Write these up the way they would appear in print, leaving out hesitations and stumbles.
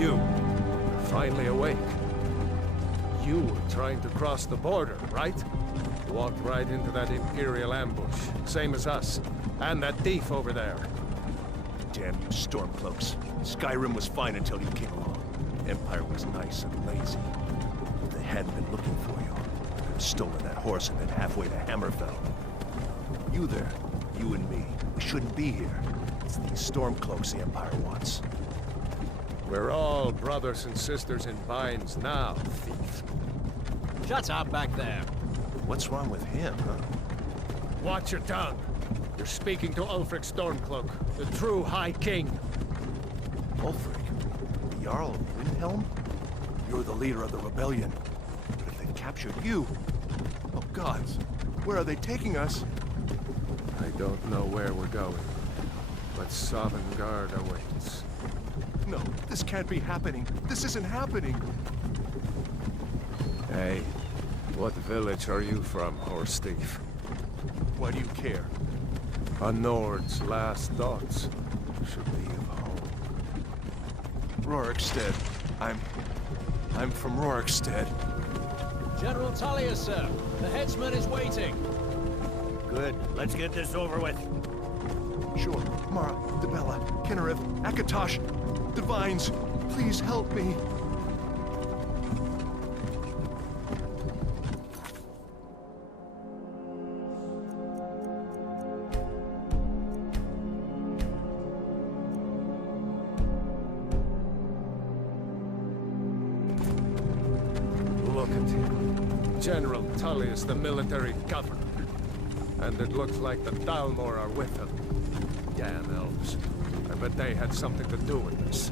You, finally awake. You were trying to cross the border, right? You walked right into that Imperial ambush, same as us. And that thief over there. Damn you Stormcloaks. Skyrim was fine until you came along. Empire was nice and lazy. If they hadn't been looking for you, they could have stolen that horse and been halfway to Hammerfell. You there, you and me, we shouldn't be here. It's these Stormcloaks the Empire wants. We're all brothers and sisters in binds now, thief. Shut up back there. What's wrong with him, huh? Watch your tongue. You're speaking to Ulfric Stormcloak, the true High King. Ulfric? The Jarl of Windhelm? You're the leader of the rebellion. But if they've captured you... Oh gods, where are they taking us? I don't know where we're going, but Sovngarde awaits. No, this can't be happening. This isn't happening. Hey, what village are you from, horse thief? Why do you care? A Nord's last thoughts should be of home. Rorikstead. I'm from Rorikstead. General Tullius, sir. The headsman is waiting. Good. Let's get this over with. Sure. Mara, Dibella, Kinnereth, Akatosh, Divines, please help me. Look at him. General Tullius, the military governor. And it looks like the Dalmor are with him. Damn elves. I bet they had something to do with this.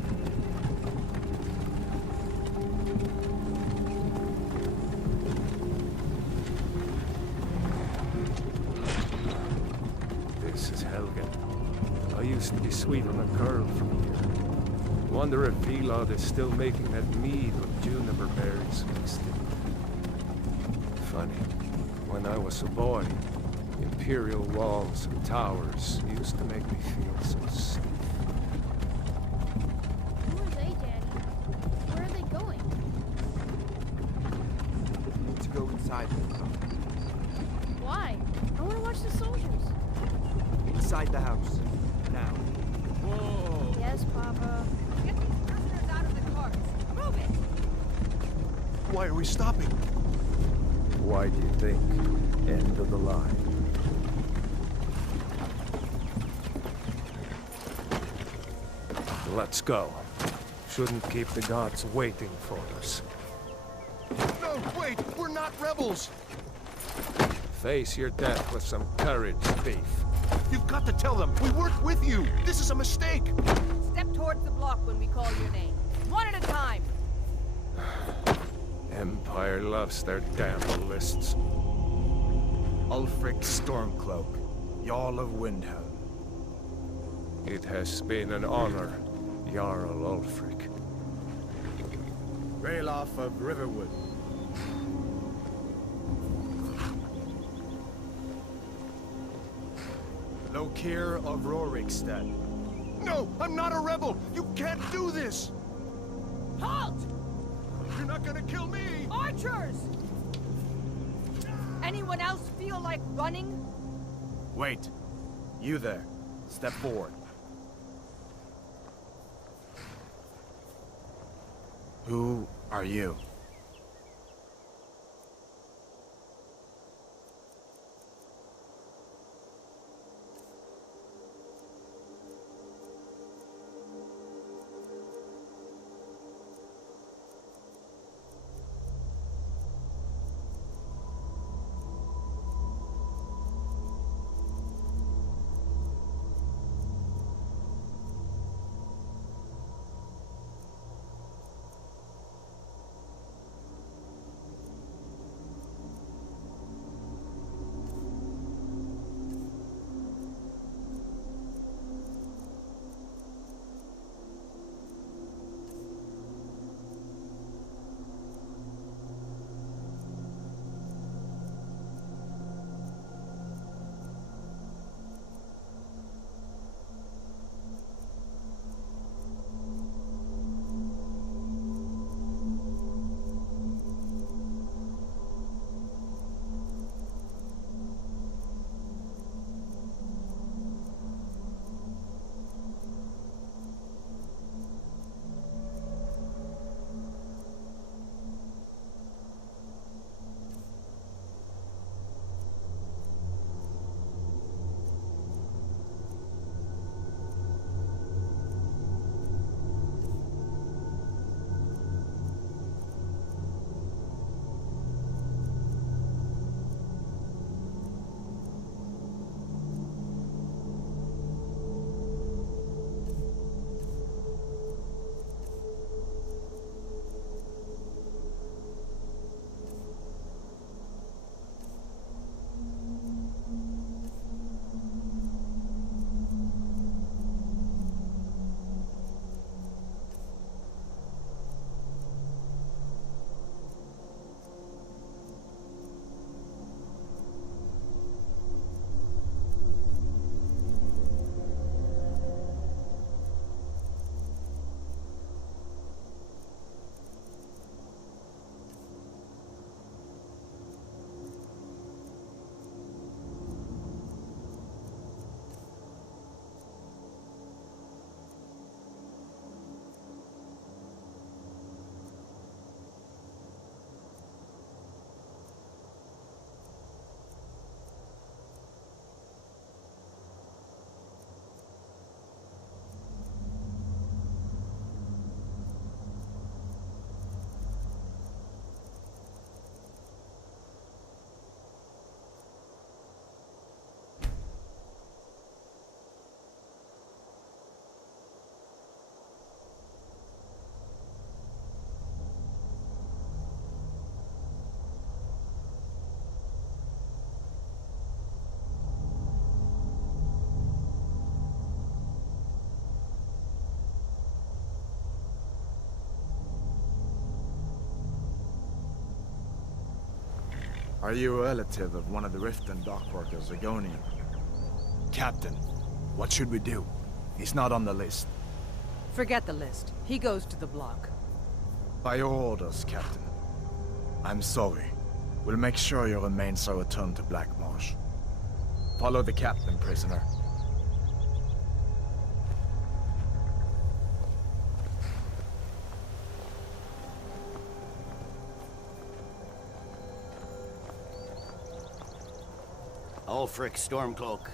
This is Helgen. I used to be sweet on a girl from here. Wonder if Vilod is still making that mead with juniper berries mixed in. Funny. When I was a boy, Imperial walls and towers used to make me feel so safe. Who are they, Daddy? Where are they going? We need to go inside. Why? I want to watch the soldiers. Inside the house. Now. Whoa! Yes, Papa. Get these prisoners out of the carts. Move it! Why are we stopping? Why do you think? End of the line. Let's go. Shouldn't keep the gods waiting for us. No, wait! We're not rebels! Face your death with some courage, thief. You've got to tell them! We weren't with you! This is a mistake! Step towards the block when we call your name. One at a time. Empire loves their damn lists. Ulfric Stormcloak, Jarl of Windhelm. It has been an honor, Jarl Ulfric. Ralof of Riverwood. Lokir of Rorikstead. No! I'm not a rebel! You can't do this! Halt! You're not gonna kill me! Archers! Anyone else feel like running? Wait. You there. Step forward. Who are you? Are you a relative of one of the Riften dockworkers, Agonian? Captain, what should we do? He's not on the list. Forget the list. He goes to the block. By your orders, Captain. I'm sorry. We'll make sure your remains are returned to Black Marsh. Follow the captain, prisoner. Ulfric Stormcloak.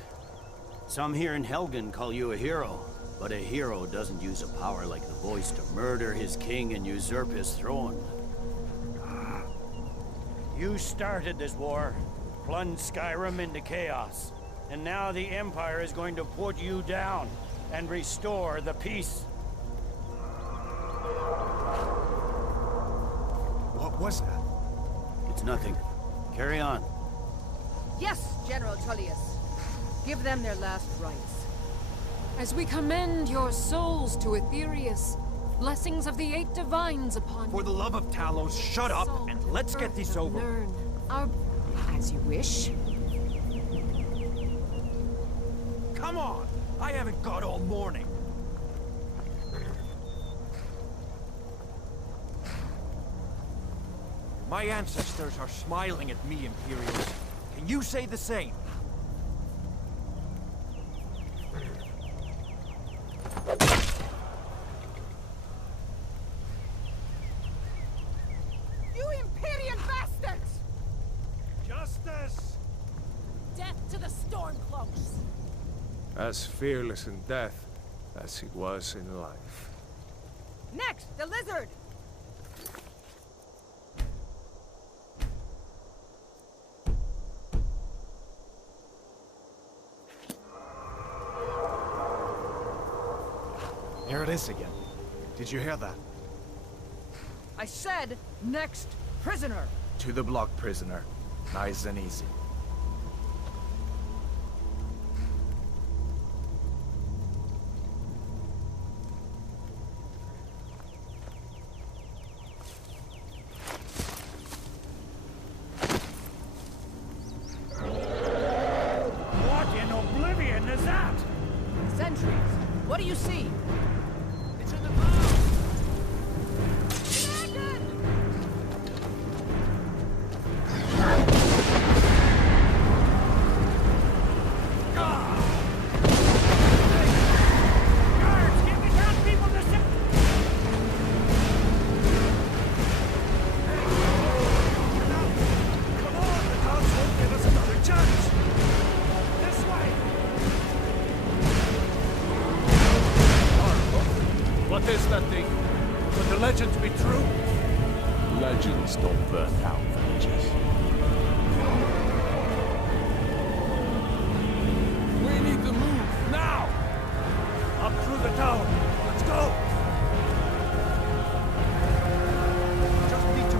Some here in Helgen call you a hero, but a hero doesn't use a power like the voice to murder his king and usurp his throne. You started this war, plunged Skyrim into chaos, and now the Empire is going to put you down and restore the peace. What was that? It's nothing. Carry on. Yes, General Tullius. Give them their last rites. As we commend your souls to Aetherius, blessings of the 8 divines upon For the love of Talos, shut up and let's get this over. Learn our... As you wish. Come on! I haven't got all morning. My ancestors are smiling at me, Imperials. Can you say the same? You Imperial bastards! Justice! Death to the Stormcloaks! As fearless in death as he was in life. Next, the lizard! Here it is again. Did you hear that? I said, next prisoner! To the block, prisoner. Nice and easy. What in oblivion is that? Sentries, what do you see? It's in the clouds! Guards, get the townspeople to sit. Come on, the gods won't give us another chance! This way! What is that thing? Could the legends be true? Legends don't burn down villages. We need to move, now! Up through the tower. Let's go! Just need to...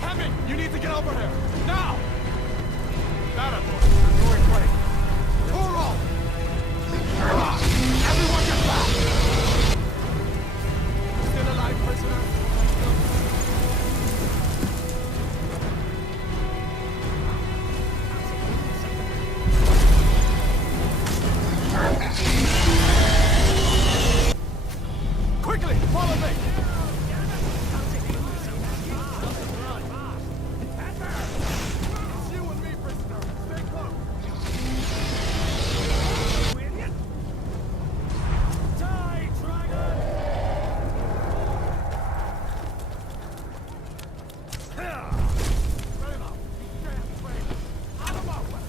Hammond, you need to get over here! Now! Battleborn, I'm going quick. Toro! Everyone get back! Still alive, prisoner? Quickly, follow me! It's you and me, prisoner. Stay close. Die, dragon! Let him out. He's damn brave. Out of my way.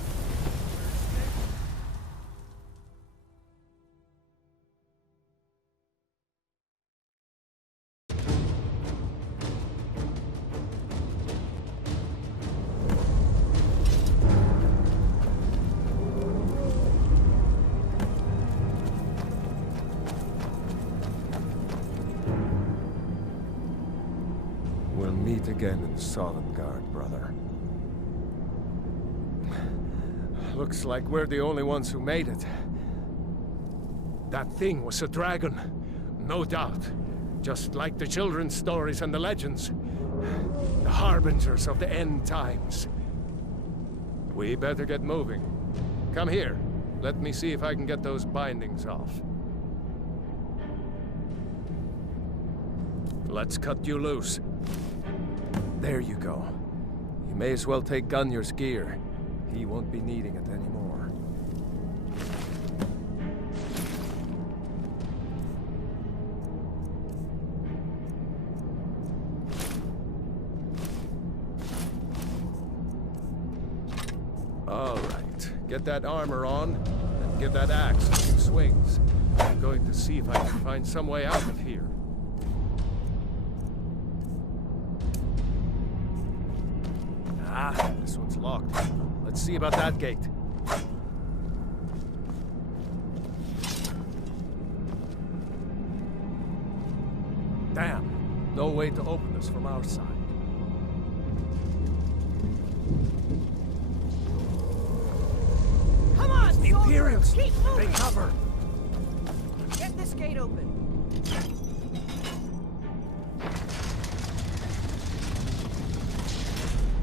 We'll meet again in Sovngarde, brother. Looks like we're the only ones who made it. That thing was a dragon, no doubt. Just like the children's stories and the legends. The harbingers of the end times. We better get moving. Come here. Let me see if I can get those bindings off. Let's cut you loose. There you go. You may as well take Gunyar's gear. He won't be needing it anymore. All right. Get that armor on, and give that axe a few swings. I'm going to see if I can find some way out of here. Ah, this one's locked. Let's see about that gate. Damn, no way to open this from our side. Come on, The soldiers, Imperials! keep moving. Take cover! Get this gate open.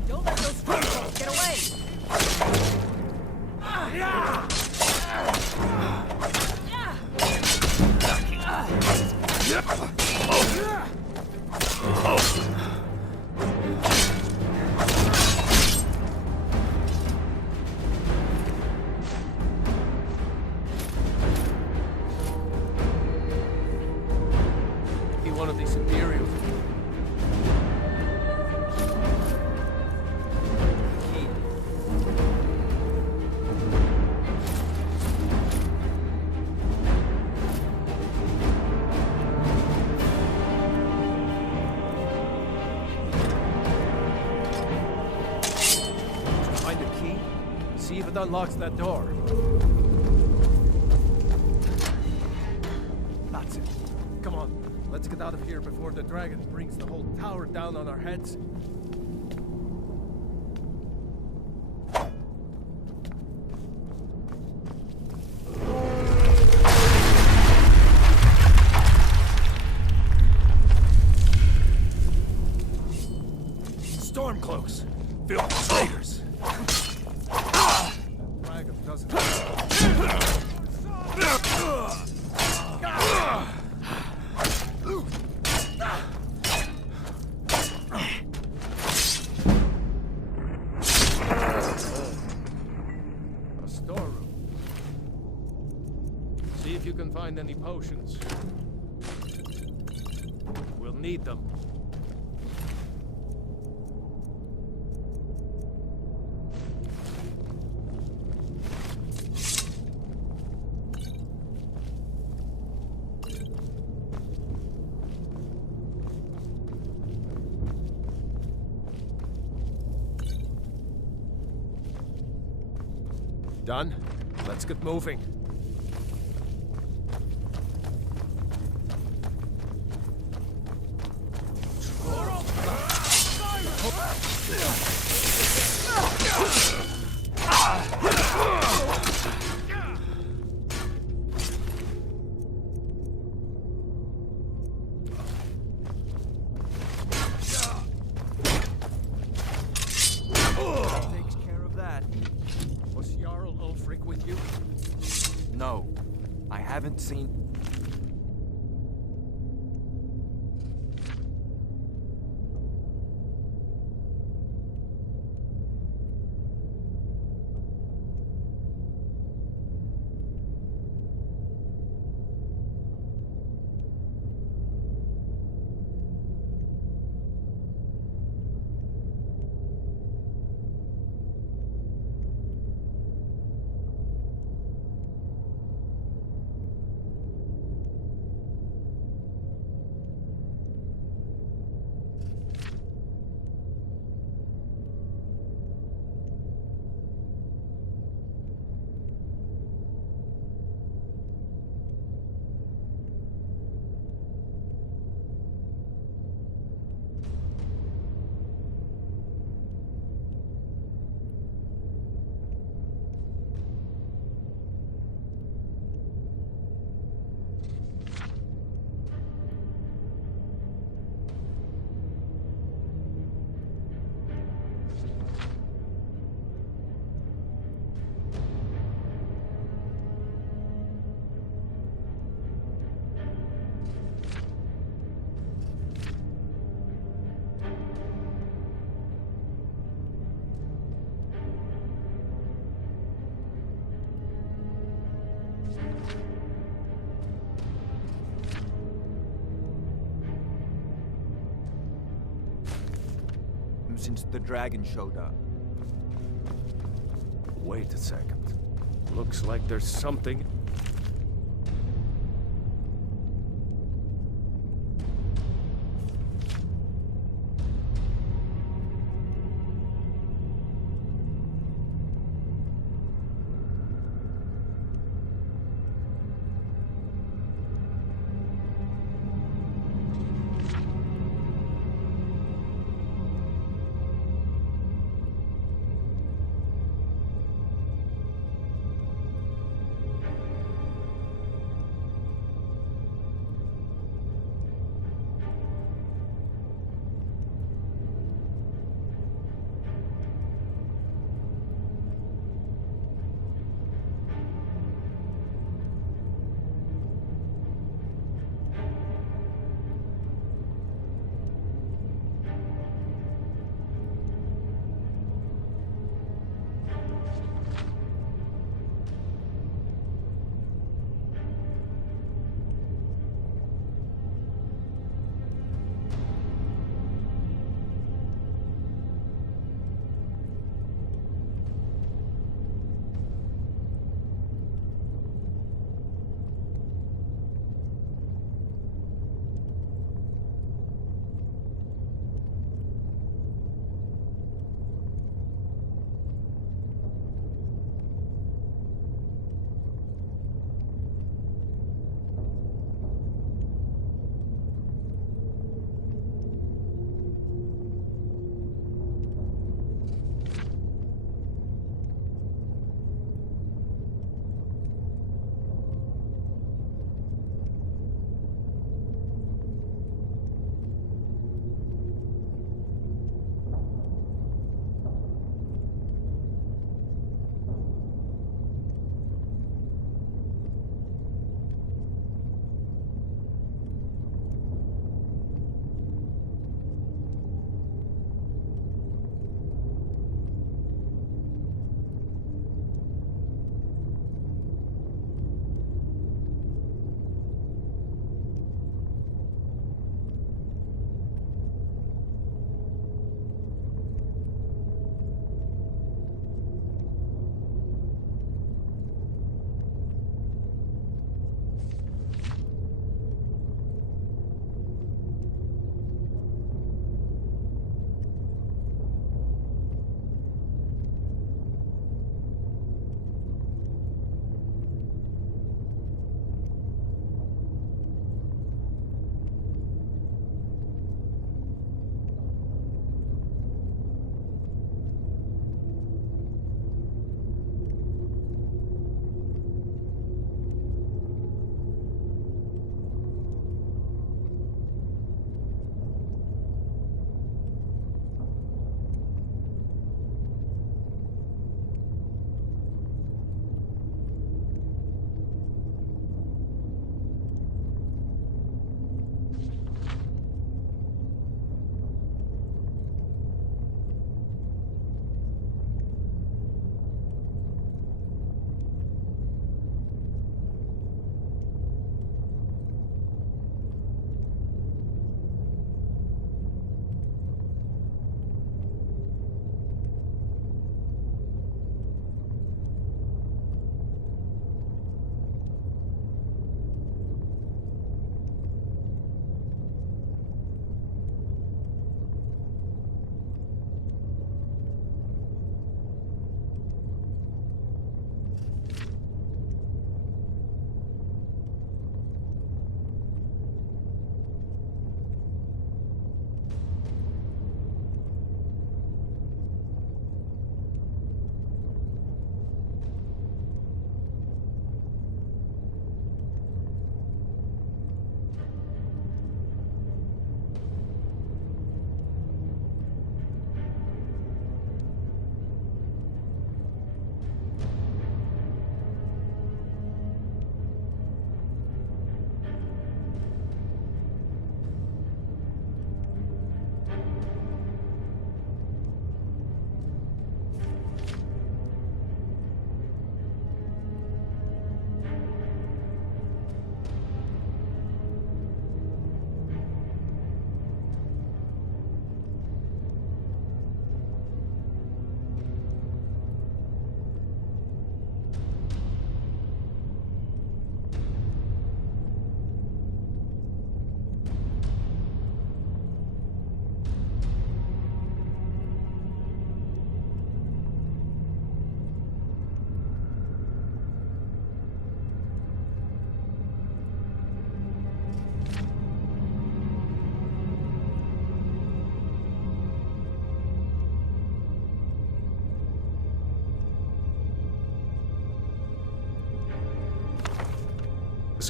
Don't let those fools get away. Be one of these Imperials. Find a key. See if it unlocks that door. That's it. Come on, let's get out of here before the dragon brings the whole tower down on our heads. Stormcloaks! Filthy traitors! Dragon doesn't. A storeroom. See if you can find any potions. We'll need them. Done? Let's get moving. Takes care of that. Was Jarl Ulfric with you? No, I haven't seen... since the dragon showed up. Wait a second. Looks like there's something...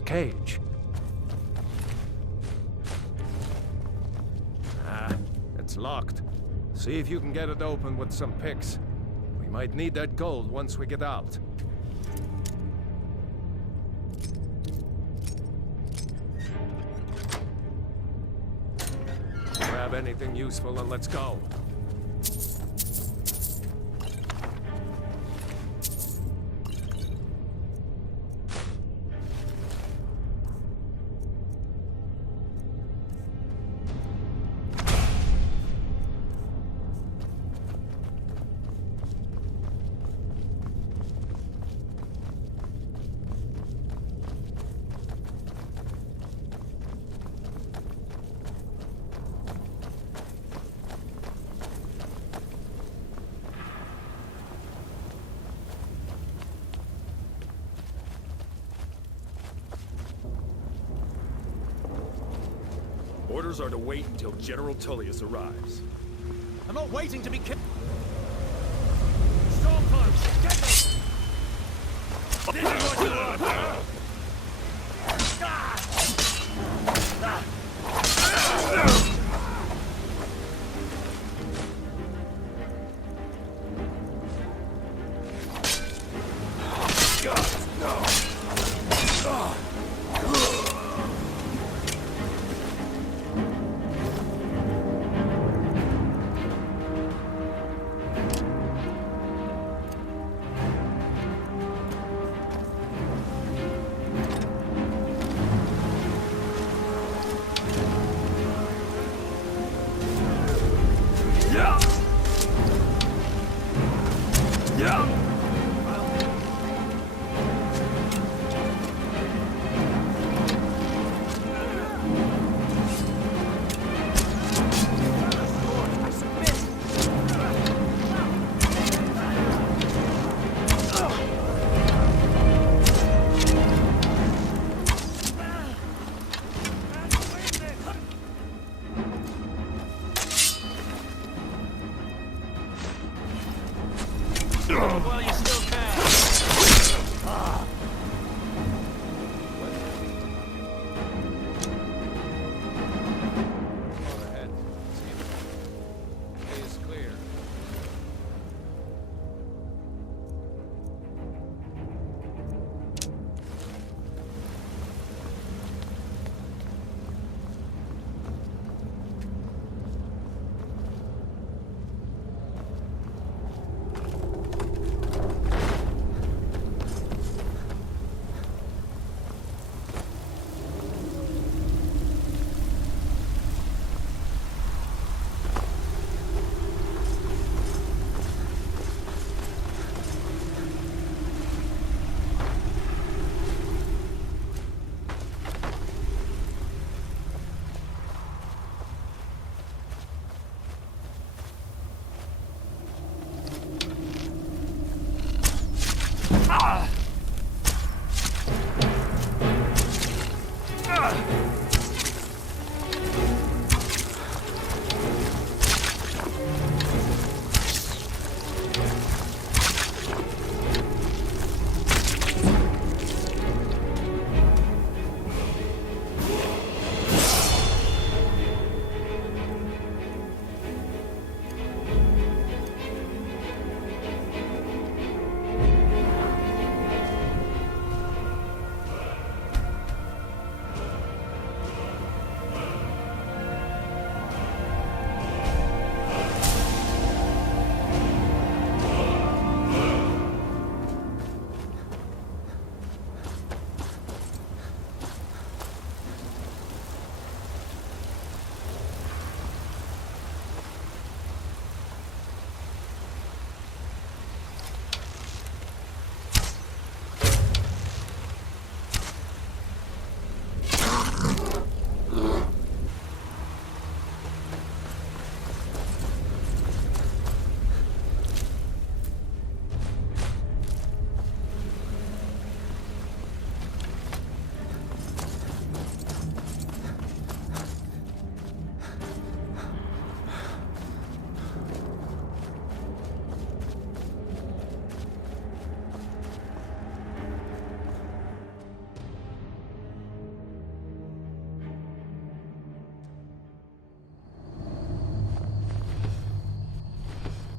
this cage. Ah, it's locked. See if you can get it open with some picks. We might need that gold once we get out. Grab anything useful and let's go. Orders are to wait until General Tullius arrives. I'm not waiting to be killed. Stormcloaks, get them! This is what you want!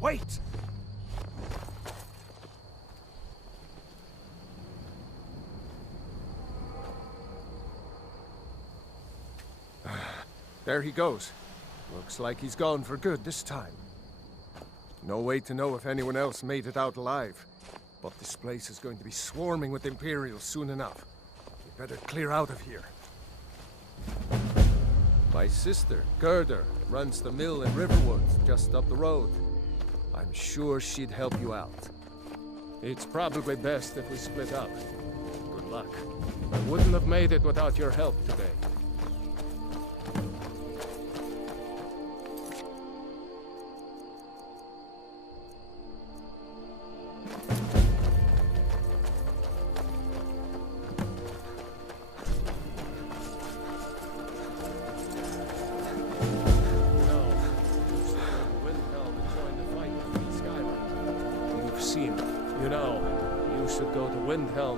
Wait! There he goes. Looks like he's gone for good this time. No way to know if anyone else made it out alive. But this place is going to be swarming with Imperials soon enough. We better clear out of here. My sister, Gerda, runs the mill in Riverwood, just up the road. I'm sure she'd help you out. It's probably best if we split up. Good luck. I wouldn't have made it without your help today.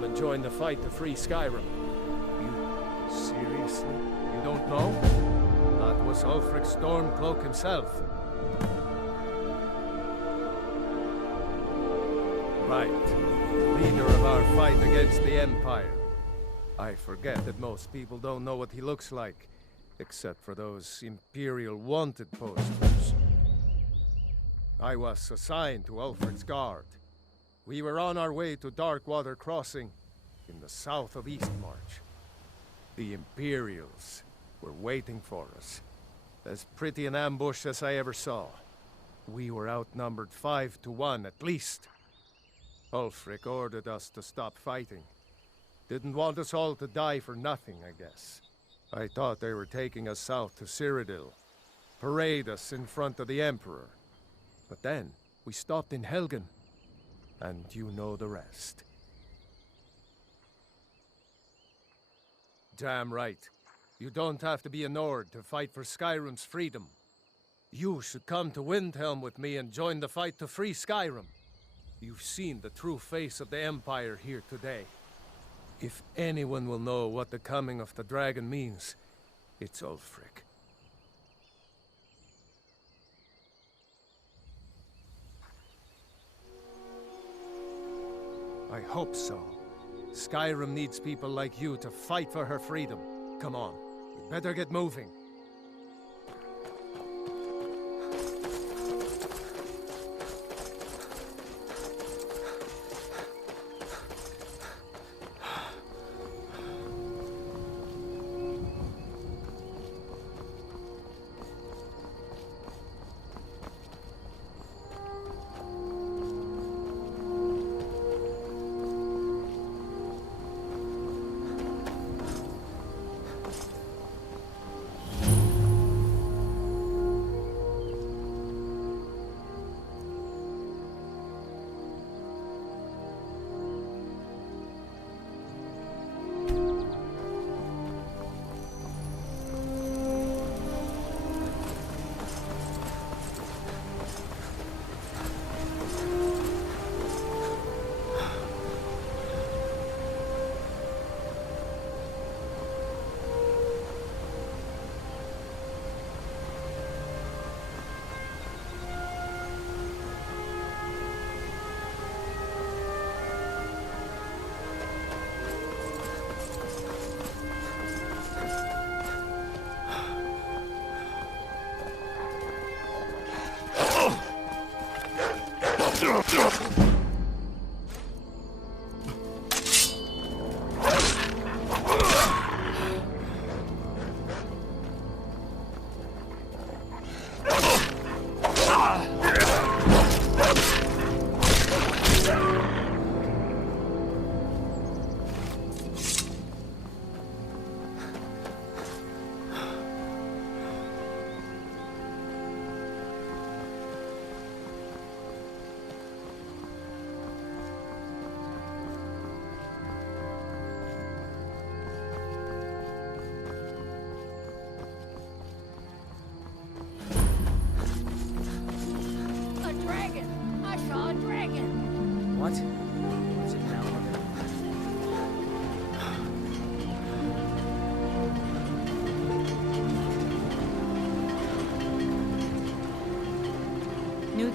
And join the fight to free Skyrim. You... seriously? You don't know? That was Ulfric Stormcloak himself. Right. Leader of our fight against the Empire. I forget that most people don't know what he looks like, except for those Imperial wanted posters. I was assigned to Ulfric's guard. We were on our way to Darkwater Crossing in the south of Eastmarch. The Imperials were waiting for us. As pretty an ambush as I ever saw. We were outnumbered 5 to 1 at least. Ulfric ordered us to stop fighting. Didn't want us all to die for nothing, I guess. I thought they were taking us south to Cyrodiil. Parade us in front of the Emperor. But then, we stopped in Helgen. And you know the rest. Damn right. You don't have to be a Nord to fight for Skyrim's freedom. You should come to Windhelm with me and join the fight to free Skyrim. You've seen the true face of the Empire here today. If anyone will know what the coming of the dragon means, it's Ulfric. I hope so. Skyrim needs people like you to fight for her freedom. Come on, we better get moving.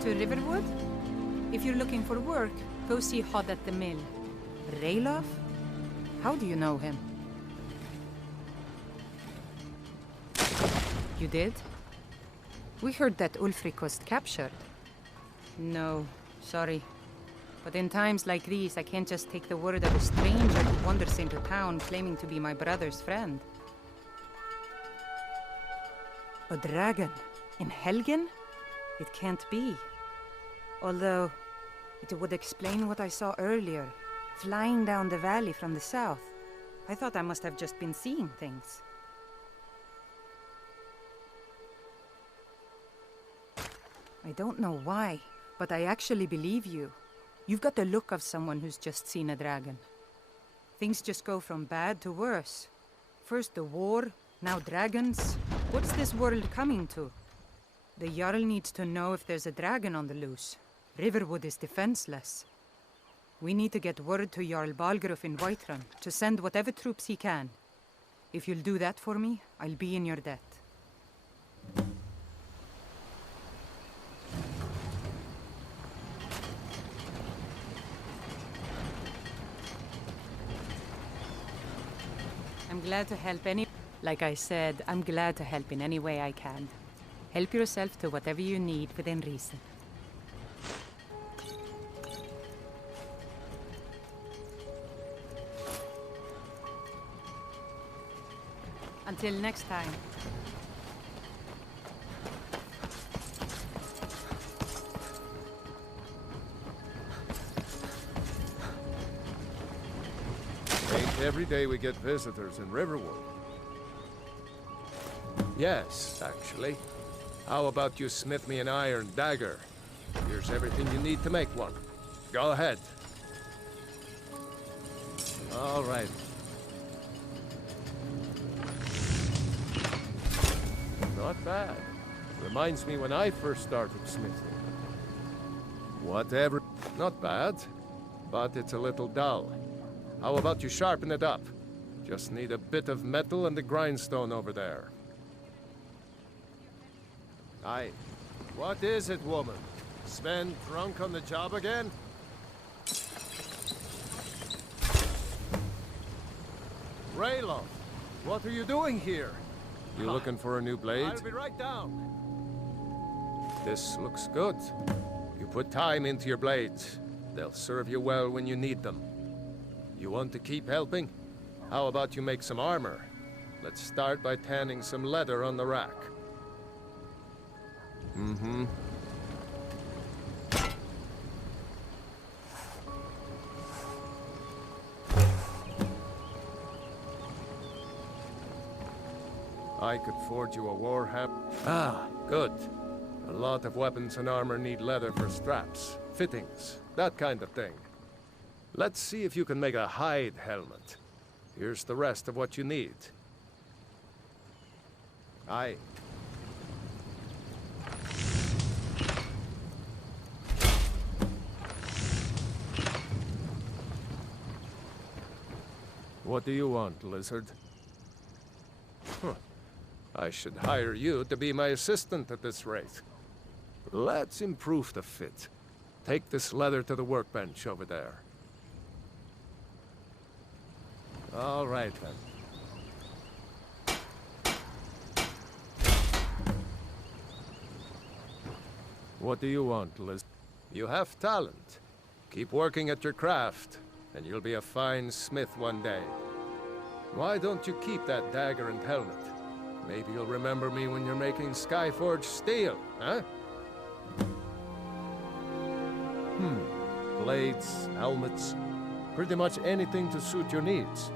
to Riverwood? If you're looking for work, go see Hod at the mill. Rayloff? How do you know him? You did? We heard that Ulfric was captured. No, sorry. But in times like these, I can't just take the word of a stranger who wanders into town claiming to be my brother's friend. A dragon? In Helgen? It can't be. Although, it would explain what I saw earlier, flying down the valley from the south. I thought I must have just been seeing things. I don't know why, but I actually believe you. You've got the look of someone who's just seen a dragon. Things just go from bad to worse. First the war, now dragons. What's this world coming to? The Jarl needs to know if there's a dragon on the loose. Riverwood is defenseless. We need to get word to Jarl Balgruuf in Whiterun to send whatever troops he can. If you'll do that for me, I'll be in your debt. I'm glad to help Like I said, I'm glad to help in any way I can. Help yourself to whatever you need within reason. Until next time. Ain't every day we get visitors in Riverwood. Yes, actually. How about you smith me an iron dagger? Here's everything you need to make one. Go ahead. All right. Not bad. Reminds me when I first started smithing. Whatever. Not bad, but it's a little dull. How about you sharpen it up? Just need a bit of metal and the grindstone over there. Aye. What is it, woman? Sven drunk on the job again? Rayloff, what are you doing here? You looking for a new blade? I'll be right down. This looks good. You put time into your blades. They'll serve you well when you need them. You want to keep helping? How about you make some armor? Let's start by tanning some leather on the rack. Mm-hmm. I could forge you a war hammer. Ah, good. A lot of weapons and armor need leather for straps, fittings, that kind of thing. Let's see if you can make a hide helmet. Here's the rest of what you need. Aye. What do you want, lizard? Huh. I should hire you to be my assistant at this rate. Let's improve the fit. Take this leather to the workbench over there. All right, then. What do you want, Liz? You have talent. Keep working at your craft, and you'll be a fine smith one day. Why don't you keep that dagger and helmet? Maybe you'll remember me when you're making Skyforged steel, huh? Blades, helmets, pretty much anything to suit your needs.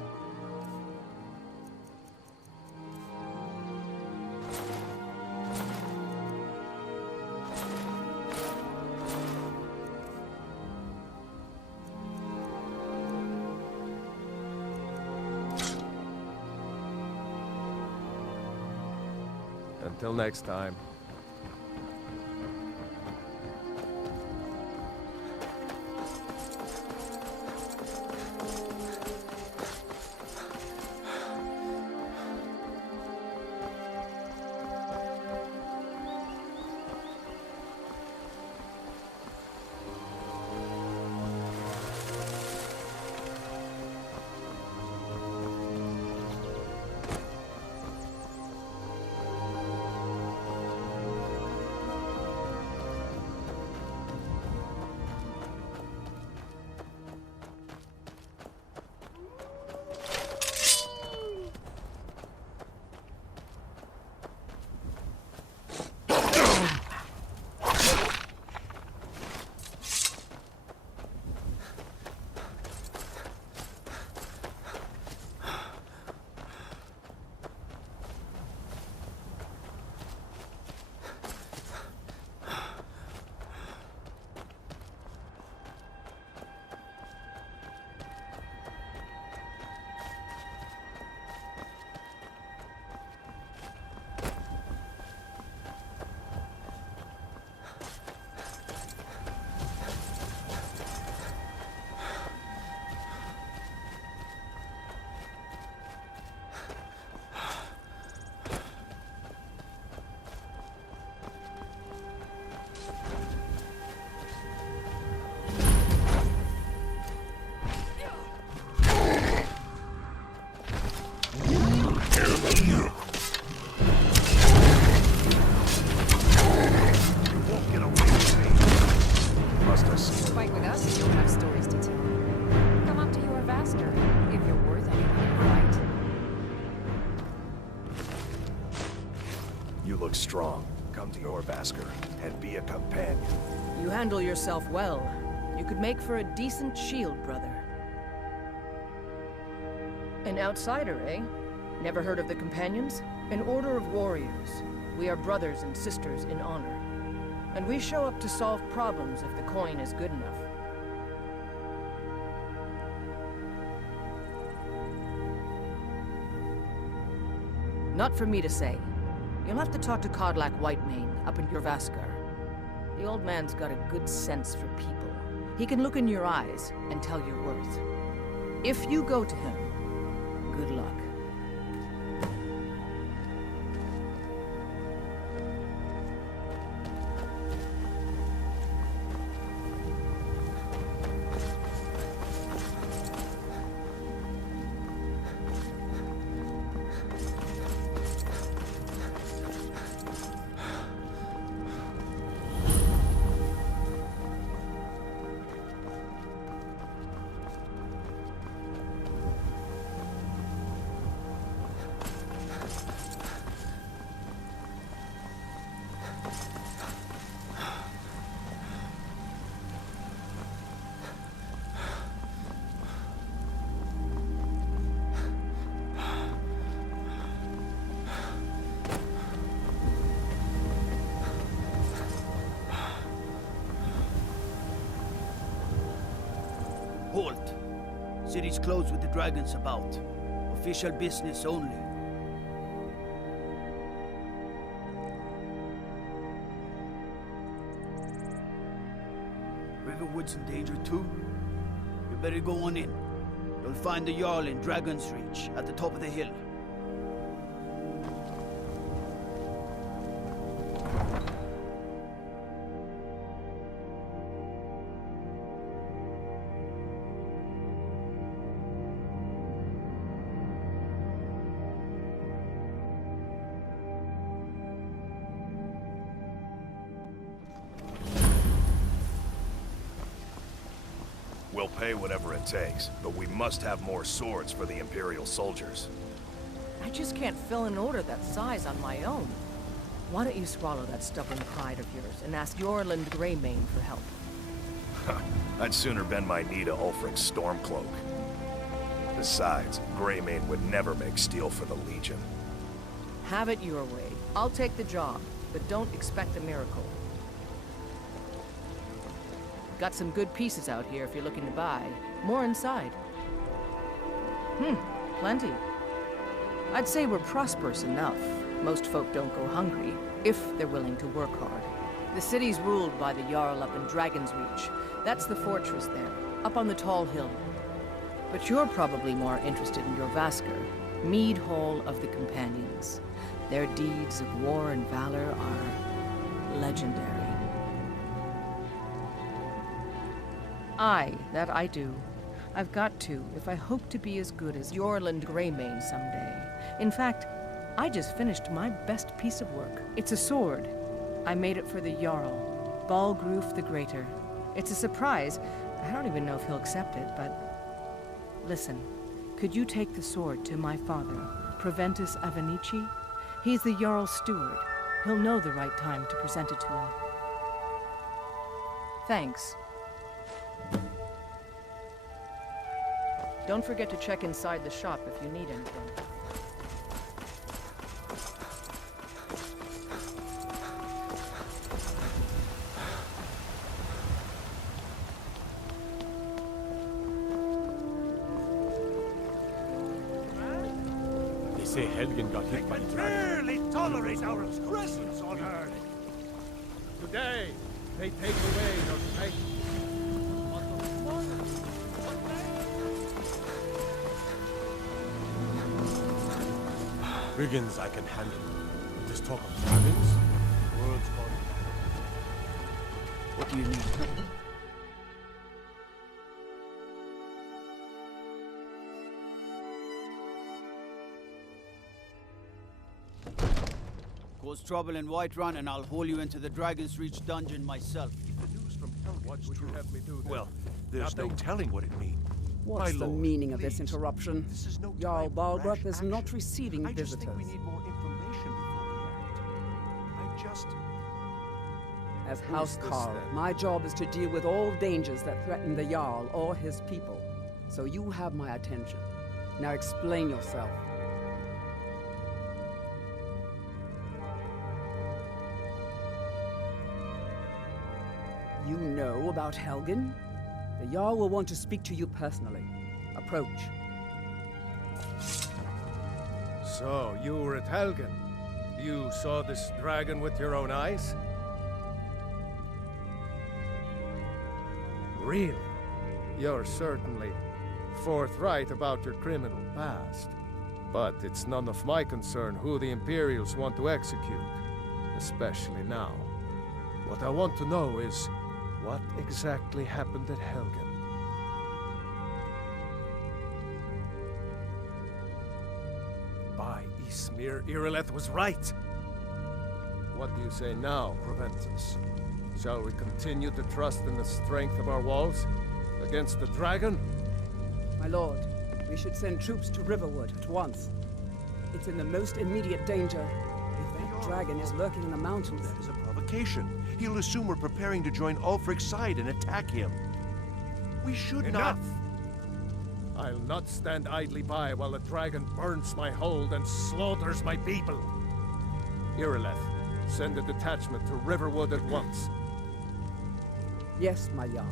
Until next time. look strong. Come to your Vasker and be a companion. You handle yourself well. You could make for a decent shield, brother. An outsider, eh? Never heard of the Companions? An order of warriors. We are brothers and sisters in honor. And we show up to solve problems if the coin is good enough. Not for me to say. You'll have to talk to Kodlak Whitemane up in your Vaskar. The old man's got a good sense for people. He can look in your eyes and tell your worth. If you go to him, good luck. Halt! City's closed with the dragons about. Official business only. Riverwood's in danger too? You better go on in. You'll find the Jarl in Dragon's Reach, at the top of the hill. We'll pay whatever it takes, but we must have more swords for the Imperial soldiers. I just can't fill an order that size on my own. Why don't you swallow that stubborn pride of yours and ask Yorland Greymane for help? I'd sooner bend my knee to Ulfric's Stormcloak. Besides, Greymane would never make steel for the Legion. Have it your way. I'll take the job, but don't expect a miracle. Got some good pieces out here if you're looking to buy. More inside. Plenty. I'd say we're prosperous enough. Most folk don't go hungry, if they're willing to work hard. The city's ruled by the Jarl up in Dragon's Reach. That's the fortress there, up on the tall hill. But you're probably more interested in your Vasker, Mead Hall of the Companions. Their deeds of war and valor are legendary. Aye, that I do. I've got to, if I hope to be as good as Yorland Greymane someday. In fact, I just finished my best piece of work. It's a sword. I made it for the Jarl, Balgruf the Greater. It's a surprise. I don't even know if he'll accept it, but... Listen, could you take the sword to my father, Proventus Avenici? He's the Jarl's steward. He'll know the right time to present it to him. Thanks. Don't forget to check inside the shop if you need anything. They say Helgen got hit by the dragon. Barely tolerate our presence on Earth. Today, they take away your faith. Brigands I can handle. But this talk of dragons? World's gone. What do you need? Cause trouble in Whiterun and I'll haul you into the Dragon's Reach dungeon myself. The news from Helgen. What would you have me do then? Well, there's no Nothing? telling what it means. What's My the lord, meaning of this please. interruption? This is no Jarl time for Balgruuf rash is not action. receiving I just visitors. think we need more information before we act. just... As Who's House this, Carl, then? my job is to deal with all dangers that threaten the Jarl or his people. So you have my attention. Now explain yourself. You know about Helgen? The Jarl will want to speak to you personally. Approach. So, you were at Helgen. You saw this dragon with your own eyes? Really? You're certainly forthright about your criminal past. But it's none of my concern who the Imperials want to execute, especially now. What I want to know is, what exactly happened at Helgen? By Ysmir, Irileth was right! What do you say now, Proventus? Shall we continue to trust in the strength of our walls against the dragon? My lord, we should send troops to Riverwood at once. It's in the most immediate danger. If that dragon is lurking in the mountains... That is a provocation. He'll assume we're preparing to join Ulfric's side and attack him. We should not... Enough! I'll not stand idly by while the dragon burns my hold and slaughters my people. Irileth, send a detachment to Riverwood at once. Yes, my Jarl.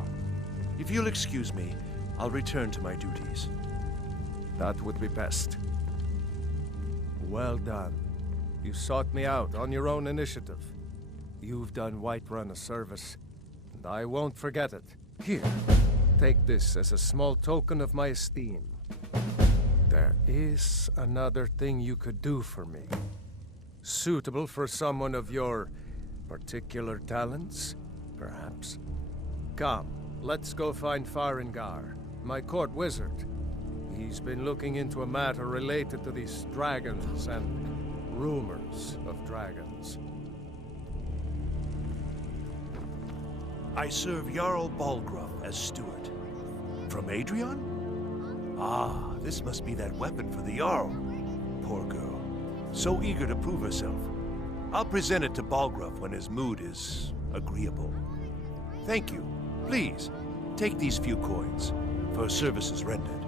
If you'll excuse me, I'll return to my duties. That would be best. Well done. You sought me out on your own initiative. You've done Whiterun a service, and I won't forget it. Here, take this as a small token of my esteem. There is another thing you could do for me. Suitable for someone of your particular talents, perhaps. Come, let's go find Farengar, my court wizard. He's been looking into a matter related to these dragons and rumors of dragons. I serve Jarl Balgruuf as steward. From Adrian? Ah, this must be that weapon for the Jarl. Poor girl. So eager to prove herself. I'll present it to Balgruuf when his mood is agreeable. Thank you. Please, take these few coins for services rendered.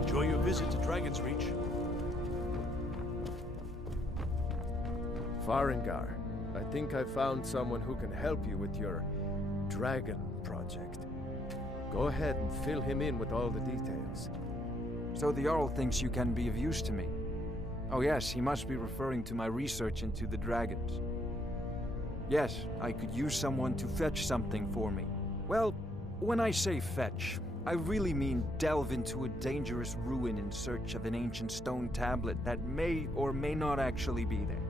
Enjoy your visit to Dragon's Reach. Farengar, I think I found someone who can help you with your dragon project. Go ahead and fill him in with all the details. So the Jarl thinks you can be of use to me. Oh yes, he must be referring to my research into the dragons. Yes, I could use someone to fetch something for me. Well, when I say fetch, I really mean delve into a dangerous ruin in search of an ancient stone tablet that may or may not actually be there.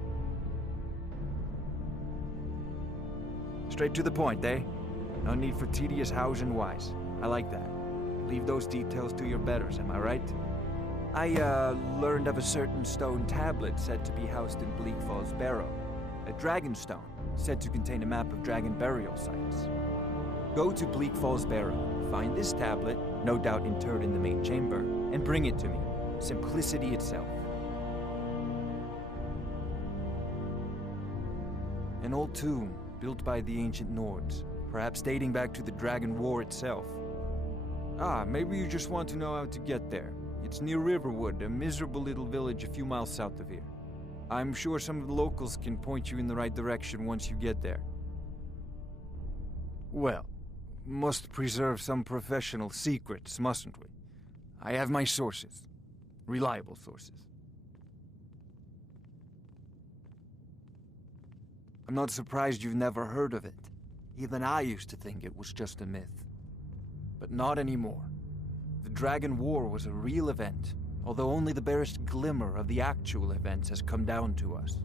Straight to the point, eh? No need for tedious hows and whys. I like that. Leave those details to your betters, am I right? I, learned of a certain stone tablet said to be housed in Bleak Falls Barrow. A dragon stone, said to contain a map of dragon burial sites. Go to Bleak Falls Barrow, find this tablet, no doubt interred in the main chamber, and bring it to me. Simplicity itself. An old tomb, built by the ancient Nords, perhaps dating back to the Dragon War itself. Ah, maybe you just want to know how to get there. It's near Riverwood, a miserable little village a few miles south of here. I'm sure some of the locals can point you in the right direction once you get there. Well, must preserve some professional secrets, mustn't we? I have my sources. Reliable sources. I'm not surprised you've never heard of it. Even I used to think it was just a myth. But not anymore. The Dragon War was a real event, although only the barest glimmer of the actual events has come down to us.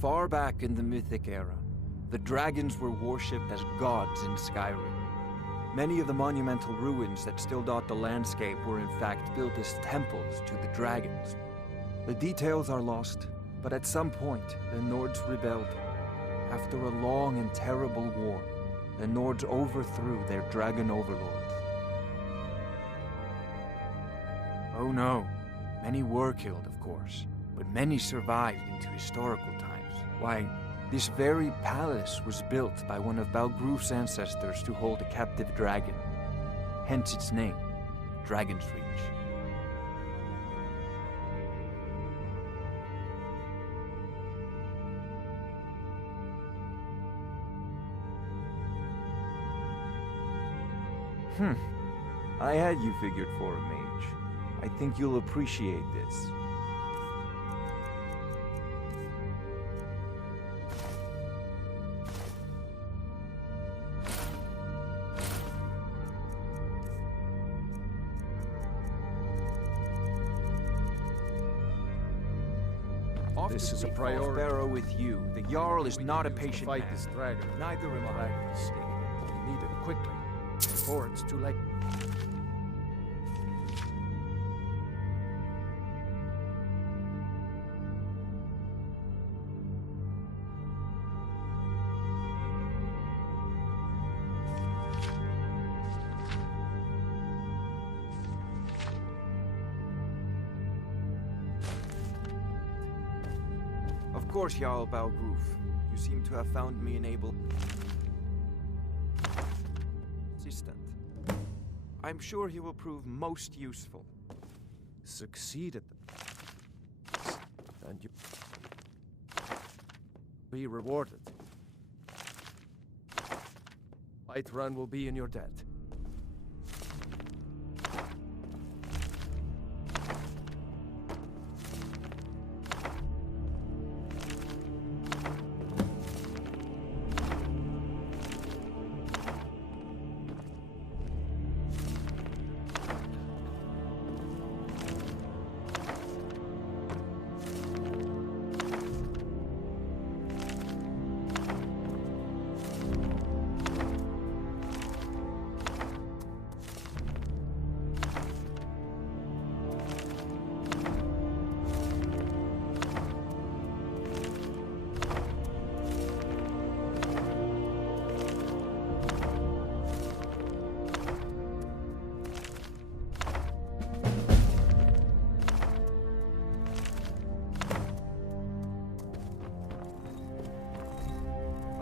Far back in the Mythic era, the dragons were worshipped as gods in Skyrim. Many of the monumental ruins that still dot the landscape were in fact built as temples to the dragons. The details are lost, but at some point, the Nords rebelled. After a long and terrible war, the Nords overthrew their dragon overlords. Oh no, Many were killed, of course, but many survived into historical times. Why, this very palace was built by one of Balgroof's ancestors to hold a captive dragon. Hence its name, Dragon's Reach. I had you figured for a mage. I think you'll appreciate this. This is a priority. Barrow with you. The Jarl is not a patient Fight man. this dragon. Neither am I. Dragon is sick. We need it quickly, before it's too late. Of course, Jarl Balgroof. You seem to have found me an able assistant. I'm sure he will prove most useful. Succeeded. And you be rewarded. Whiterun will be in your debt.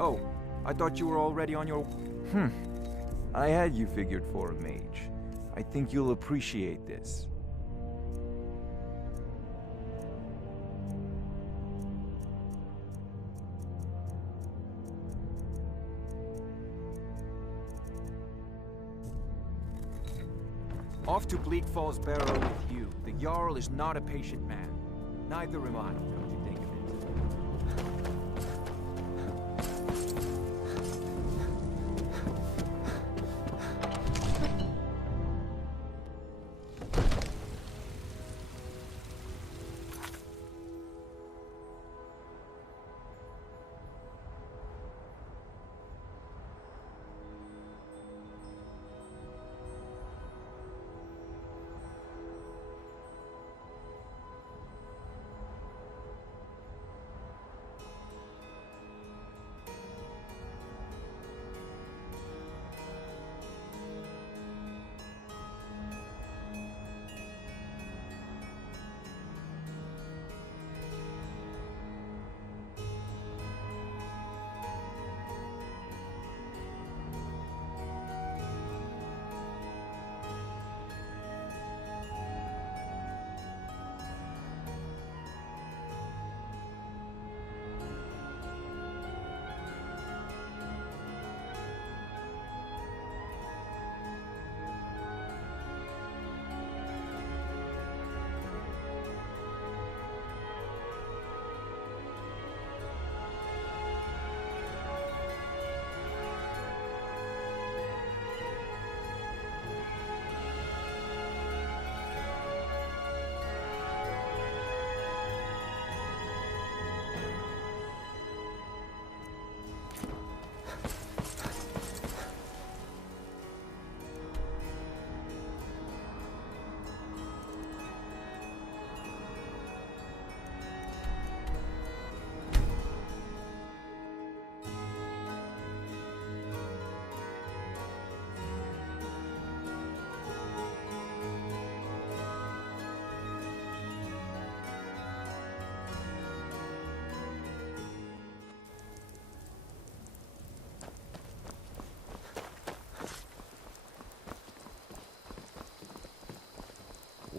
Oh, I thought you were already on your... I had you figured for a mage. I think you'll appreciate this. Off to Bleak Falls Barrow with you. The Jarl is not a patient man. Neither am I, come to think of it.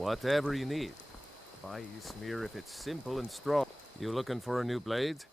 Whatever you need. Buy you smear if it's simple and strong. You looking for a new blade?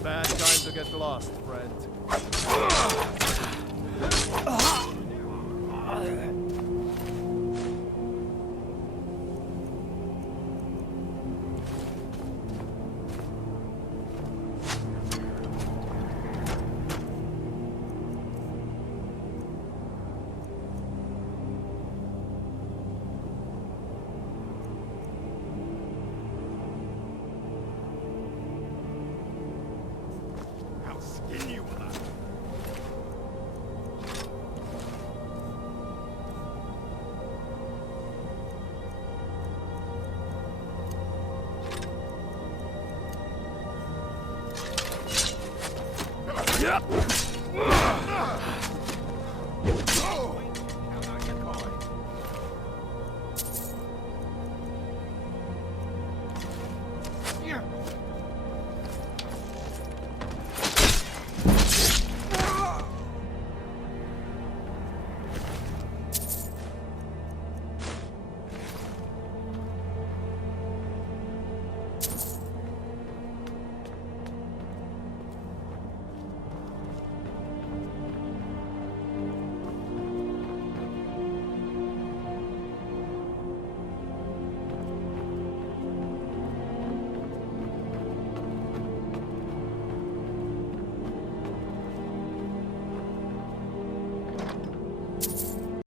Bad time to get lost, friend. Yeah.